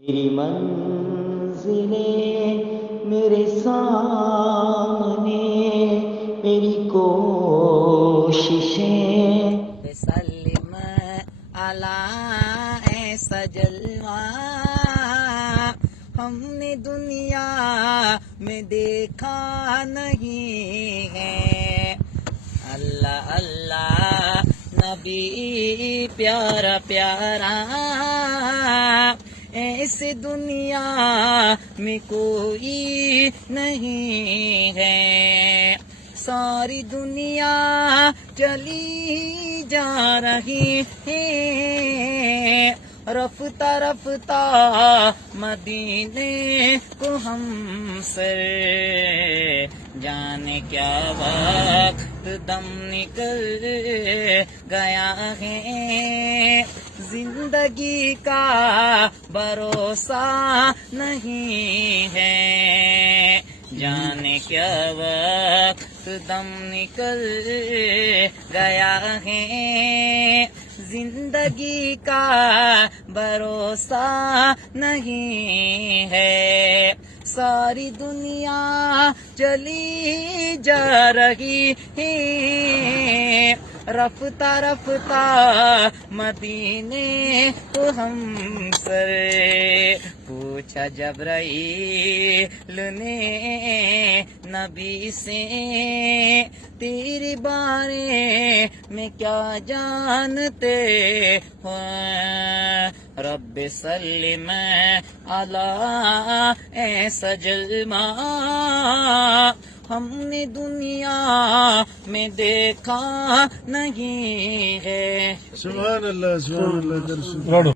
میری منزلیں میرے سامنے، میری کوششیں سلم علی ایسا جلوہ ہم نے دنیا میں دیکھا نہیں ہے۔ اللہ اللہ نبی پیارا پیارا، ایسے دنیا میں کوئی نہیں ہے۔ ساری دنیا چلی جا رہی ہے، رفتہ رفتہ مدینے کو ہم سر، جانے کیا وقت دم نکل گیا ہے۔ زندگی کا بھروسہ نہیں ہے، جانے کیا وقت دم نکل گیا ہے۔ زندگی کا بھروسہ نہیں ہے، ساری دنیا چلی جا رہی ہے، رفتہ رفتہ مدینے کو ہم سر۔ پوچھا جبرائیل نے نبی سے، تیرے بارے میں کیا جانتے ہو؟ رب سلم علی ایسا جلوہ ہم نے دنیا میں دیکھا نہیں ہے۔ سبحان اللہ سبحان اللہ۔